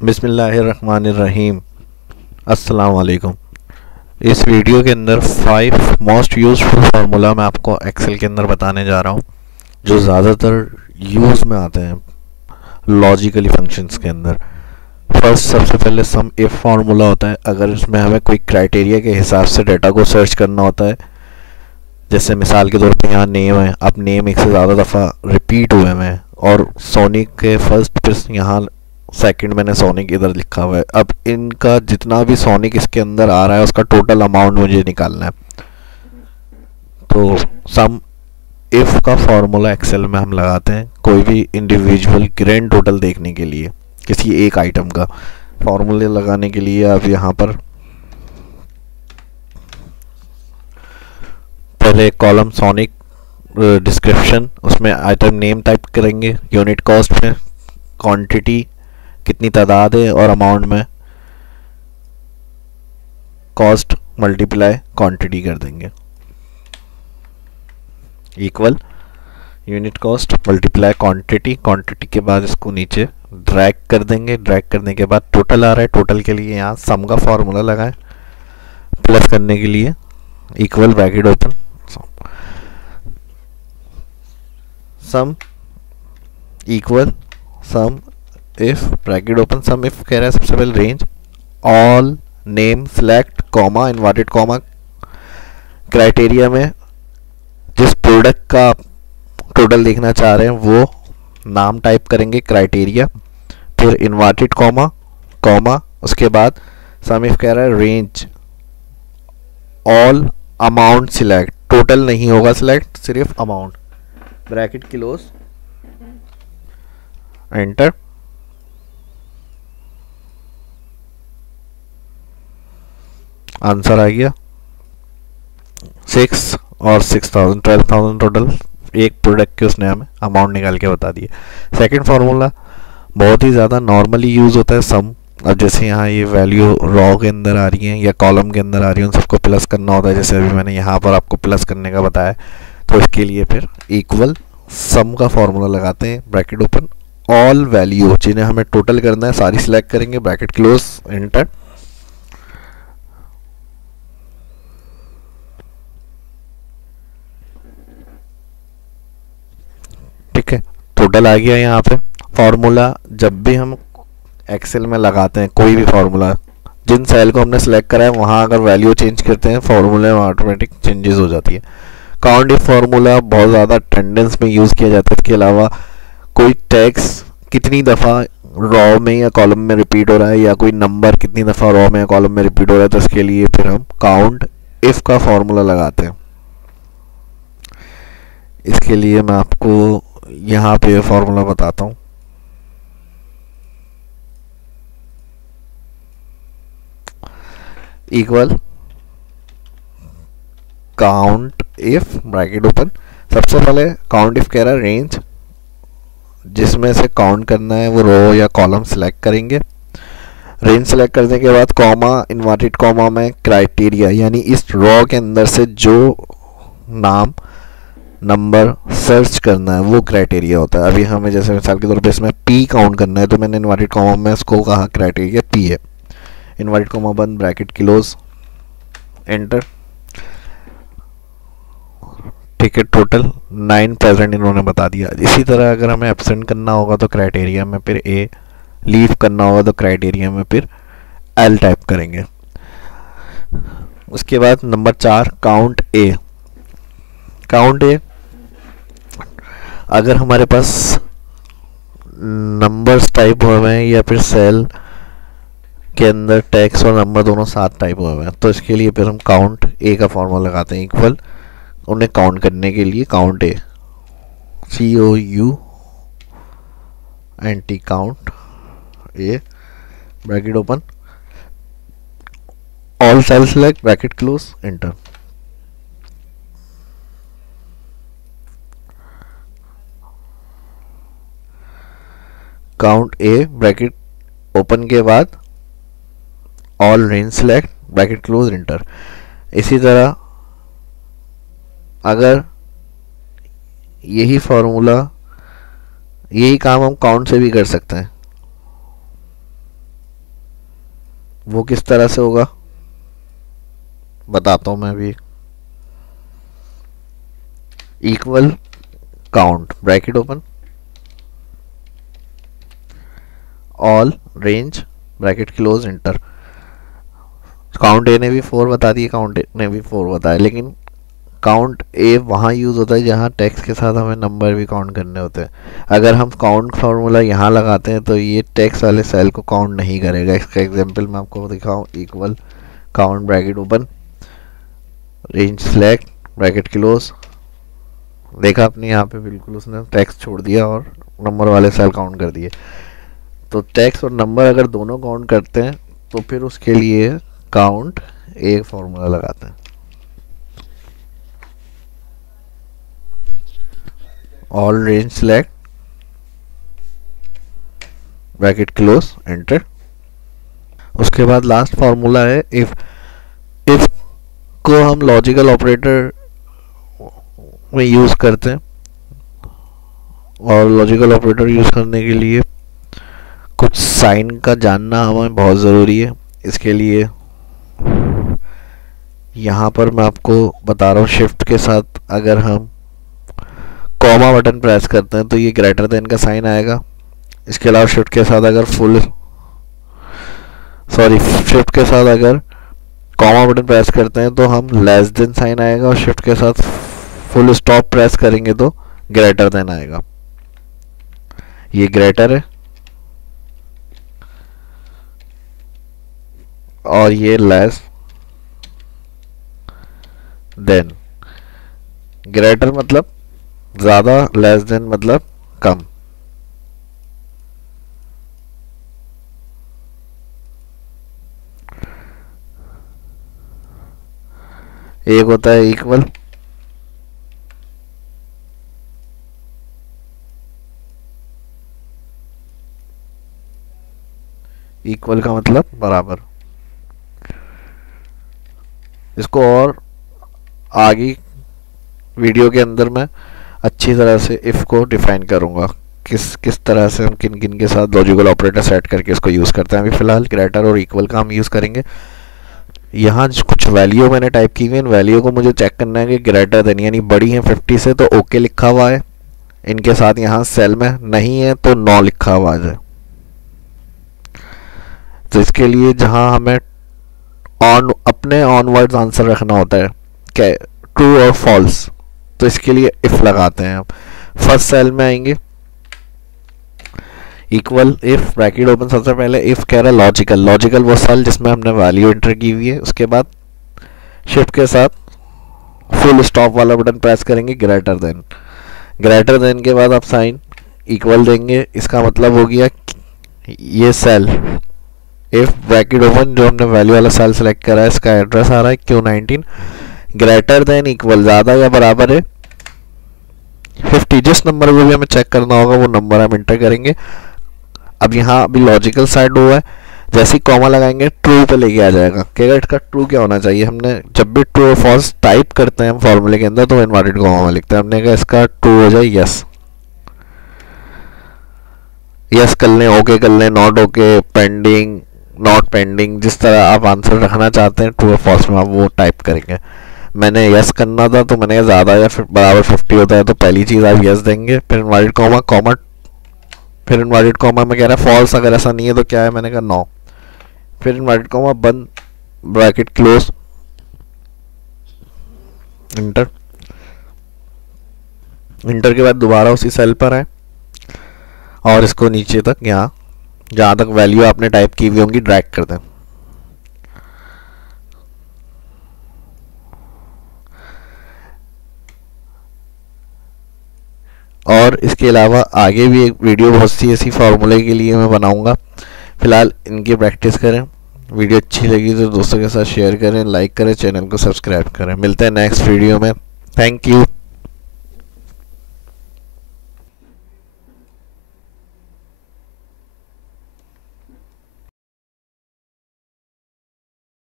बिस्मिल्लाहिर्रहमानिर्रहीम। अस्सलाम वालेकुम। इस वीडियो के अंदर 5 मोस्ट यूज़फुल फार्मूला मैं आपको एक्सेल के अंदर बताने जा रहा हूँ, जो ज़्यादातर यूज़ में आते हैं लॉजिकली फंक्शंस के अंदर। फर्स्ट, सबसे पहले सम इफ फार्मूला होता है। अगर इसमें हमें कोई क्राइटेरिया के हिसाब से डेटा को सर्च करना होता है, जैसे मिसाल के तौर पे यहाँ नेम है, अब नेम एक से ज़्यादा दफ़ा रिपीट हुए हैं और सोनिक के फर्स्ट पे यहाँ सेकंड मैंने सोनिक इधर लिखा हुआ है। अब इनका जितना भी सोनिक इसके अंदर आ रहा है उसका टोटल अमाउंट मुझे निकालना है। तो सम इफ का फॉर्मूला एक्सेल में हम लगाते हैं कोई भी इंडिविजुअल ग्रैंड टोटल देखने के लिए। किसी एक आइटम का फॉर्मूले लगाने के लिए आप यहाँ पर पहले कॉलम सोनिक डिस्क्रिप्शन, उसमें आइटम नेम टाइप करेंगे, यूनिट कॉस्ट में क्वांटिटी कितनी तादाद है और अमाउंट में कॉस्ट मल्टीप्लाई क्वांटिटी कर देंगे, equal unit cost multiply quantity. Quantity के बाद इसको नीचे ड्रैग कर देंगे। ड्रैग करने के बाद टोटल आ रहा है। टोटल के लिए यहाँ सम का फॉर्मूला लगाएं। प्लस करने के लिए equal bracket open sum equal sum if bracket open sum if कह रहा है सबसे पहले range all name select comma inverted comma. Criteria में जिस प्रोडक्ट का टोटल देखना चाह रहे हैं वो नाम टाइप करेंगे क्राइटेरिया, फिर इनवर्टेड कॉमा कॉमा, उसके बाद सम इफ कह रहा है range all amount select, total नहीं होगा सिलेक्ट, सिर्फ amount, bracket close, enter. Answer आ गया 6 और 6000 12,000 टोटल। एक प्रोडक्ट के उसने हमें अमाउंट निकाल के बता दिया। सेकंड फार्मूला बहुत ही ज़्यादा नॉर्मली यूज़ होता है सम। अब जैसे यहाँ ये वैल्यू रॉ के अंदर आ रही हैं या कॉलम के अंदर आ रही है, उन सबको प्लस करना होता है, जैसे अभी मैंने यहाँ पर आपको प्लस करने का बताया। तो इसके लिए फिर इक्वल सम का फॉर्मूला लगाते हैं, ब्रैकेट ओपन, ऑल वैल्यू जिन्हें हमें टोटल करना है सारी सिलेक्ट करेंगे, ब्रैकेट क्लोज, एंटर। ठीक है, टोटल आ गया यहाँ पे। फॉर्मूला जब भी हम एक्सेल में लगाते हैं कोई भी फॉर्मूला, जिन सेल को हमने सेलेक्ट करा है वहाँ अगर वैल्यू चेंज करते हैं फॉर्मूले में ऑटोमेटिक चेंजेस हो जाती है। काउंट इफ फॉर्मूला बहुत ज़्यादा टेंडेंस में यूज़ किया जाता है। इसके अलावा कोई टेक्स्ट कितनी दफ़ा रॉ में या कॉलम में रिपीट हो रहा है या कोई नंबर कितनी दफ़ा रॉ में या कॉलम में रिपीट हो रहा है, तो इसके लिए फिर हम काउंट इफ का फॉर्मूला लगाते हैं। इसके लिए मैं आपको यहाँ पे फॉर्मूला बताता हूँ। Equal count if bracket open, सबसे पहले काउंट इफ कह रहा है रेंज, जिसमें से काउंट करना है वो रो या कॉलम सेलेक्ट करेंगे। रेंज सेलेक्ट करने के बाद कॉमा इनवर्टेड कॉमा में क्राइटेरिया, यानी इस रो के अंदर से जो नाम नंबर सर्च करना है वो क्राइटेरिया होता है। अभी हमें जैसे मिसाल के तौर पे इसमें पी काउंट करना है, तो मैंने इनवर्टेड कॉमा में इसको कहा क्राइटेरिया पी है, इनवर्टेड कॉमा बंद, ब्रैकेट क्लोज, एंटर। ठीक है, टोटल 9 प्रेजेंट इन्होंने बता दिया। इसी तरह अगर हमें एब्सेंट करना होगा तो क्राइटेरिया में फिर ए, लीव करना होगा तो क्राइटेरिया में फिर एल टाइप करेंगे। उसके बाद नंबर 4 काउंट ए। काउंट ए, अगर हमारे पास नंबर्स टाइप हुए हैं या फिर सेल के अंदर टेक्स्ट और नंबर दोनों साथ टाइप हुए हैं, तो इसके लिए फिर हम काउंट ए का फॉर्मूला लगाते हैं, इक्वल उन्हें काउंट करने के लिए count A, COU N T count A, bracket open, all cell select, bracket close, enter. Count A bracket open के बाद all range select, bracket close, enter. इसी तरह अगर यही फॉर्मूला, यही काम हम काउंट से भी कर सकते हैं। वो किस तरह से होगा बताता हूँ मैं भी। Equal count bracket open, all range bracket close, enter. Count A ने भी 4 बता दिए, काउंट ए ने भी 4 बताया, लेकिन काउंट ए वहाँ यूज़ होता है जहाँ टेक्स्ट के साथ हमें नंबर भी काउंट करने होते हैं। अगर हम काउंट फार्मूला यहाँ लगाते हैं तो ये टेक्स्ट वाले सेल को काउंट नहीं करेगा। इसका एग्जांपल मैं आपको दिखाऊं। Equal count bracket open, range select bracket close. देखा आपने यहाँ पे बिल्कुल उसने टेक्स्ट छोड़ दिया और नंबर वाले सेल काउंट कर दिए। तो टेक्स्ट और नंबर अगर दोनों काउंट करते हैं तो फिर उसके लिए काउंट एक फॉर्मूला लगाते हैं। All range select bracket close, enter. उसके बाद लास्ट फॉर्मूला है इफ। इफ को हम लॉजिकल ऑपरेटर में यूज करते हैं, और लॉजिकल ऑपरेटर यूज करने के लिए कुछ साइन का जानना हमें बहुत ज़रूरी है। इसके लिए यहाँ पर मैं आपको बता रहा हूँ, शिफ्ट के साथ अगर हम कॉमा बटन प्रेस करते हैं तो ये ग्रेटर देन का साइन आएगा। इसके अलावा शिफ्ट के साथ अगर शिफ्ट के साथ अगर कॉमा बटन प्रेस करते हैं तो हम लेस देन साइन आएगा, और शिफ्ट के साथ फुल स्टॉप प्रेस करेंगे तो ग्रेटर देन आएगा। ये ग्रेटर है और ये लेस देन। ग्रेटर मतलब ज़्यादा, लेस देन मतलब कम। एक होता है इक्वल, इक्वल का मतलब बराबर। इसको और आगे वीडियो के अंदर मैं अच्छी तरह से इफ़ को डिफाइन करूंगा, किस तरह से हम किन किन के साथ लॉजिकल ऑपरेटर सेट करके इसको यूज़ करते हैं। अभी फ़िलहाल ग्रेटर और इक्वल का हम यूज़ करेंगे। यहाँ कुछ वैल्यू मैंने टाइप की हुई है, इन वैल्यू को मुझे चेक करना है कि ग्रेटर देन यानी बड़ी है 50 से तो ओके लिखा हुआ है, इनके साथ यहाँ सेल में नहीं है तो नो लिखा हुआ है। तो इसके लिए जहाँ हमें अपने ऑनवर्ड्स आंसर रखना होता है, क्या ट्रू और फॉल्स, तो इसके लिए इफ लगाते हैं। हम फर्स्ट सेल में आएंगे, इक्वल इफ ब्रैकेट ओपन, सबसे पहले इफ कह रहा है लॉजिकल। लॉजिकल वो सेल जिसमें हमने वैल्यू एंटर की हुई है। उसके बाद शिफ्ट के साथ फुल स्टॉप वाला बटन प्रेस करेंगे, ग्रेटर देन। ग्रेटर देन के बाद आप साइन इक्वल देंगे। इसका मतलब हो गया ये सेल इफ ब्रैकेट ओपन जो हमने वैल्यू वाला सेल सेलेक्ट करा है, इसका एड्रेस आ रहा है Q19 ग्रेटर देन इक्वल ज़्यादा या बराबर है 50। जिस नंबर को भी हमें चेक करना होगा वो नंबर हम इंटर करेंगे। अब यहाँ अभी लॉजिकल साइड हुआ है, जैसे ही कॉमा लगाएंगे ट्रू पे लेके आ जाएगा। कहेगा इसका ट्रू क्या होना चाहिए। हमने जब भी ट्रू और फॉल्स टाइप करते हैं हम फॉर्मूले के अंदर तो इनवर्टेड कॉमा में लिखते हैं। हमने कहा इसका ट्रू हो जाए यस, यस कर लें, ओके कर लें, not okay, pending, not pending, जिस तरह आप आंसर रखना चाहते हैं ट्रू और फॉल्स में आप वो टाइप करेंगे। मैंने यस करना था तो मैंने ज़्यादा या फिर बराबर 50 होता है तो पहली चीज़ आप यस देंगे, फिर इनवर्टेड कॉमा, कॉमा, फिर इनवर्टेड कॉमा में कह रहा है फॉल्स, अगर ऐसा नहीं है तो क्या है, मैंने कहा नो, फिर इनवर्टेड कॉमा बंद ब्रैकेट क्लोज, इंटर। इंटर के बाद दोबारा उसी सेल पर आए और इसको नीचे तक, यहाँ जहाँ तक वैल्यू आपने टाइप की हुई होंगी ड्रैग कर दें। और इसके अलावा आगे भी एक वीडियो बहुत सी ऐसी फार्मूले के लिए मैं बनाऊंगा। फिलहाल इनकी प्रैक्टिस करें। वीडियो अच्छी लगी तो दोस्तों के साथ शेयर करें, लाइक करें, चैनल को सब्सक्राइब करें। मिलते हैं नेक्स्ट वीडियो में। Thank you.